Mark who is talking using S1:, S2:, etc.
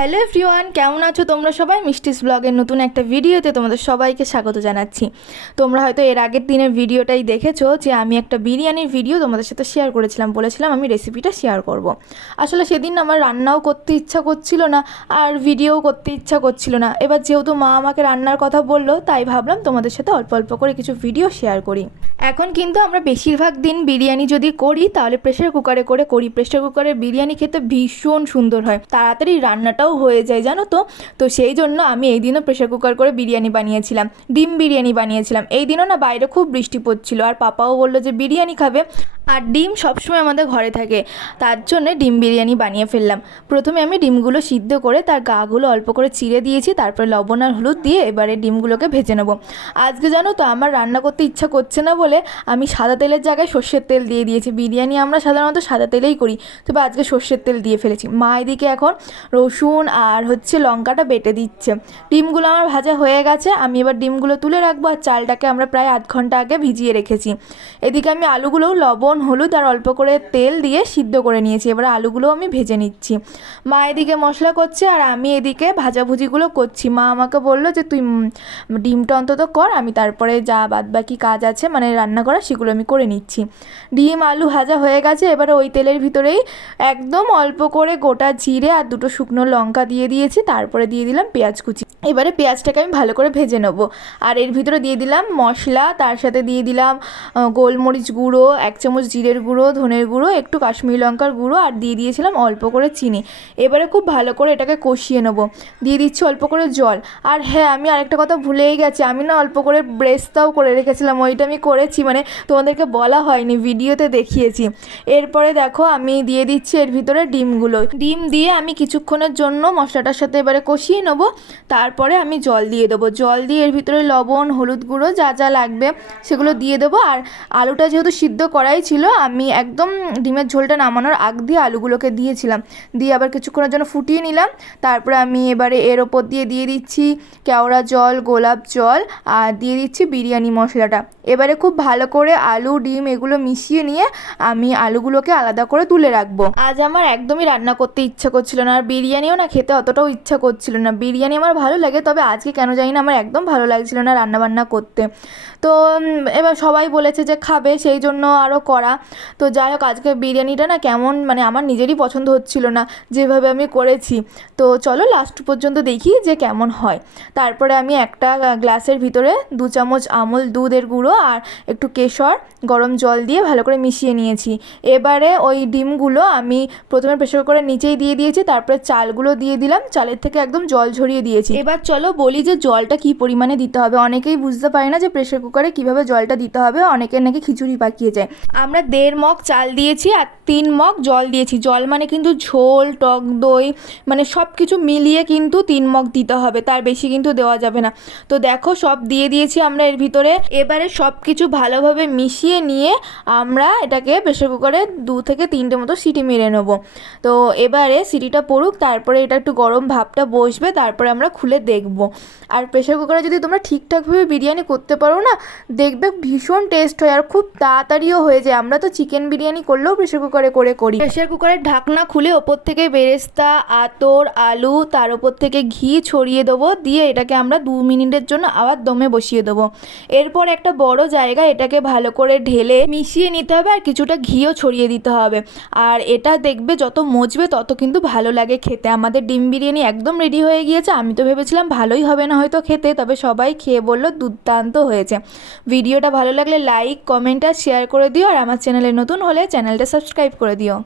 S1: Hello everyone, কেমন আছো তোমরা সবাই? মিষ্টিস ব্লগের নতুন একটা ভিডিওতে তোমাদের সবাইকে স্বাগত জানাচ্ছি। তোমরা হয়তো এর আগের দিনের ভিডিওটাই দেখেছ যে আমি একটা বিরিয়ানির ভিডিও তোমাদের সাথে শেয়ার করেছিলাম, বলেছিলাম আমি রেসিপিটা শেয়ার করব। আসলে সেদিন আমার রান্নাও করতে ইচ্ছা করছিল না, আর ভিডিও করতে ইচ্ছা করছিল না। এবার যেহেতু মা আমাকে রান্নার কথা বলল, তাই ভাবলাম তোমাদের সাথে অল্প অল্প করে কিছু ভিডিও শেয়ার করি। এখন কিন্তু আমরা বেশিরভাগ দিন বিরিয়ানি যদি করি, তাহলে প্রেশার কুকারে করে করি। প্রেশার কুকারের বিরিয়ানি খেতে ভীষণ সুন্দর হয়। তাড়াতাড়ি রান্নাটাও হয়ে যায়, জানো তো? তো সেই জন্য আমি এই দিনও প্রেশার কুকার করে বিরিয়ানি বানিয়েছিলাম, ডিম বিরিয়ানি বানিয়েছিলাম। এই দিনও না বাইরে খুব বৃষ্টি পড়ছিল আর পাপাও বলল যে বিরিয়ানি খাবে। আর ডিম সবসময় আমাদের ঘরে থাকে। তার জন্যে ডিম বিরিয়ানি বানিয়ে ফেললাম। প্রথমে আমি ডিমগুলো সিদ্ধ করে তার গাগুলো অল্প করে চিড়ে দিয়েছি, তারপরে লবণ আর হলুদ দিয়ে এবারে ডিমগুলোকে ভেজে নেব। আজকে জানো তো আমার রান্না করতে ইচ্ছা করছে না বলে আমি সাদা তেলের জায়গায় সর্ষের তেল দিয়ে দিয়েছি। বিরিয়ানি আমরা সাধারণত সাদা তেলেই করি, তবে আজকে সর্ষের তেল দিয়ে ফেলেছি। মা এদিকে এখন রসুন আর হচ্ছে লঙ্কাটা বেটে দিচ্ছে। ডিমগুলো আমার ভাজা হয়ে গেছে, আমি এবার ডিমগুলো তুলে রাখব আর চালটাকে আমরা প্রায় আধ ঘণ্টা আগে ভিজিয়ে রেখেছি। এদিকে আমি আলুগুলোও লবণ হলুদ আর অল্প করে তেল দিয়ে সিদ্ধ করে নিয়েছি। এবার আলুগুলোও আমি ভেজে নিচ্ছি। মা এদিকে মশলা করছে আর আমি এদিকে ভাজাভুজিগুলো করছি। মা আমাকে বলল যে, তুই ডিমটা অন্তত কর, আমি তারপরে যা বাদ বাকি কাজ আছে মানে রান্না করা সেগুলো আমি করে নিচ্ছি। ডিম, আলু ভাজা হয়ে গেছে। এবারে ওই তেলের ভিতরেই একদম অল্প করে গোটা জিরে আর দুটো শুকনো লঙ্কা দিয়ে দিয়েছি। তারপরে দিয়ে দিলাম পেঁয়াজ কুচি। এবারে পেঁয়াজটাকে আমি ভালো করে ভেজে নেব। আর এর ভিতরে দিয়ে দিলাম মশলা, তার সাথে দিয়ে দিলাম গোলমরিচ গুঁড়ো, এক চামচ জিরের গুঁড়ো, ধনের গুঁড়ো, একটু কাশ্মীরি লঙ্কার গুঁড়ো আর দিয়ে দিয়েছিলাম অল্প করে চিনি। এবারে খুব ভালো করে এটাকে কষিয়ে নেব। দিয়ে দিচ্ছি অল্প করে জল। আর হ্যাঁ আমি আরেকটা কথা ভুলেই গেছি। আমি না অল্প করে ব্রেস্তাও করে রেখেছিলাম। ওইটা আমি করেছি মানে তোমাদেরকে বলা হয়নি, ভিডিওতে দেখিয়েছি। এরপরে দেখো, আমি দিয়ে দিচ্ছি এর ভিতরে ডিমগুলো। ডিম দিয়ে আমি কিছুক্ষণের জন্য মশলাটার সাথে এবারে কষিয়ে নেব। তারপরে আমি জল দিয়ে দেবো। জল দিয়ে এর ভিতরে লবণ, হলুদ গুঁড়ো যা যা লাগবে সেগুলো দিয়ে দেবো। আর আলুটা যেহেতু সিদ্ধ করাই ছিল, আমি একদম ডিমের ঝোলটা নামানোর আগ দিয়ে আলুগুলোকে দিয়েছিলাম। দিয়ে আবার কিছুক্ষণের জন্য ফুটিয়ে নিলাম। তারপরে আমি এবারে এর ওপর দিয়ে দিয়ে দিচ্ছি কেওড়া জল, গোলাপ জল, আর দিয়ে দিচ্ছি বিরিয়ানি মশলাটা। এবারে খুব ভালো করে আলু, ডিম এগুলো মিশিয়ে নিয়ে আমি আলুগুলোকে আলাদা করে তুলে রাখব। আজ আমার একদমই রান্না করতে ইচ্ছা করছিল না, আর বিরিয়ানিও না খেতে অতটাও ইচ্ছা করছিল না। বিরিয়ানি আমার ভালো লাগে, তবে আজকে কেন জানি না আমার একদম ভালো লাগছিল না রান্না বান্না করতে। তো এবার সবাই বলেছে যে খাবে, সেই জন্য আরও করা তো যাই হোক আজকে বিরিয়ানিটা না কেমন মানে আমার নিজেরই পছন্দ হচ্ছিল না, যেভাবে আমি করেছি। তো চলো লাস্ট পর্যন্ত দেখি যে কেমন হয়। তারপরে আমি একটা গ্লাসের ভিতরে দু চামচ আমল দুধের গুঁড়ো আর একটু কেশর, গরম জল দিয়ে ভালো করে মিশিয়ে নিয়েছি। এবারে ওই ডিমগুলো আমি প্রথমে প্রেশার কুকারের নিচেই দিয়ে দিয়েছি, তারপরে চালগুলো দিয়ে দিলাম, চালের থেকে একদম জল ঝরিয়ে দিয়েছি। এবার চলো বলি যে জলটা কী পরিমাণে দিতে হবে। অনেকেই বুঝতে পারে না যে প্রেশার কুকারে কীভাবে জলটা দিতে হবে, অনেকের নাকি খিচুড়ি পাকিয়ে যায়। আমরা দেড় মগ চাল দিয়েছি আর তিন মগ জল দিয়েছি। জল মানে কিন্তু ঝোল, টক দই মানে সব কিছু মিলিয়ে কিন্তু তিন মগ দিতে হবে, তার বেশি কিন্তু দেওয়া যাবে না। তো দেখো, সব দিয়ে দিয়েছি আমরা এর ভিতরে। এবারে সব কিছু ভালোভাবে মিশিয়ে নিয়ে আমরা এটাকে প্রেশার কুকারে দু থেকে তিনটে মতো সিটি মেরে নেব। তো এবারে সিটিটা পড়ুক, তারপরে এটা একটু গরম ভাবটা বসবে, তারপরে আমরা খুলে দেখব। আর প্রেশার কুকারে যদি তোমরা ঠিকঠাকভাবে বিরিয়ানি করতে পারো না, দেখবে ভীষণ টেস্ট হয় আর খুব তাড়াতাড়িও হয়ে যায়। আমরা তো চিকেন বিরিয়ানি করলেও প্রেশার কুকারে করে করি। প্রেশার কুকারের ঢাকনা খুলে ওপর থেকে বেরেস্তা, আতর, আলু, তার ওপর থেকে ঘি ছড়িয়ে দেবো, দিয়ে এটাকে আমরা দু মিনিটের জন্য আবার দমে বসিয়ে দেবো। এরপর একটা বড় জায়গা এটাকে ভালো করে ঢেলে মিশিয়ে নিতে হবে আর কিছুটা ঘিও ছড়িয়ে দিতে হবে। আর এটা দেখবে যত মজবে তত কিন্তু ভালো লাগে খেতে। আমাদের ডিম বিরিয়ানি একদম রেডি হয়ে গিয়েছে। আমি তো ভেবেছিলাম ভালোই হবে না হয়তো খেতে, তবে সবাই খেয়ে বলল দুর্দান্ত হয়েছে। ভিডিওটা ভালো লাগলে লাইক কমেন্ট আর শেয়ার করে দিও। আর আমার চ্যানেলে নতুন হলে চ্যানেলটা সাবস্ক্রাইব করে দিও।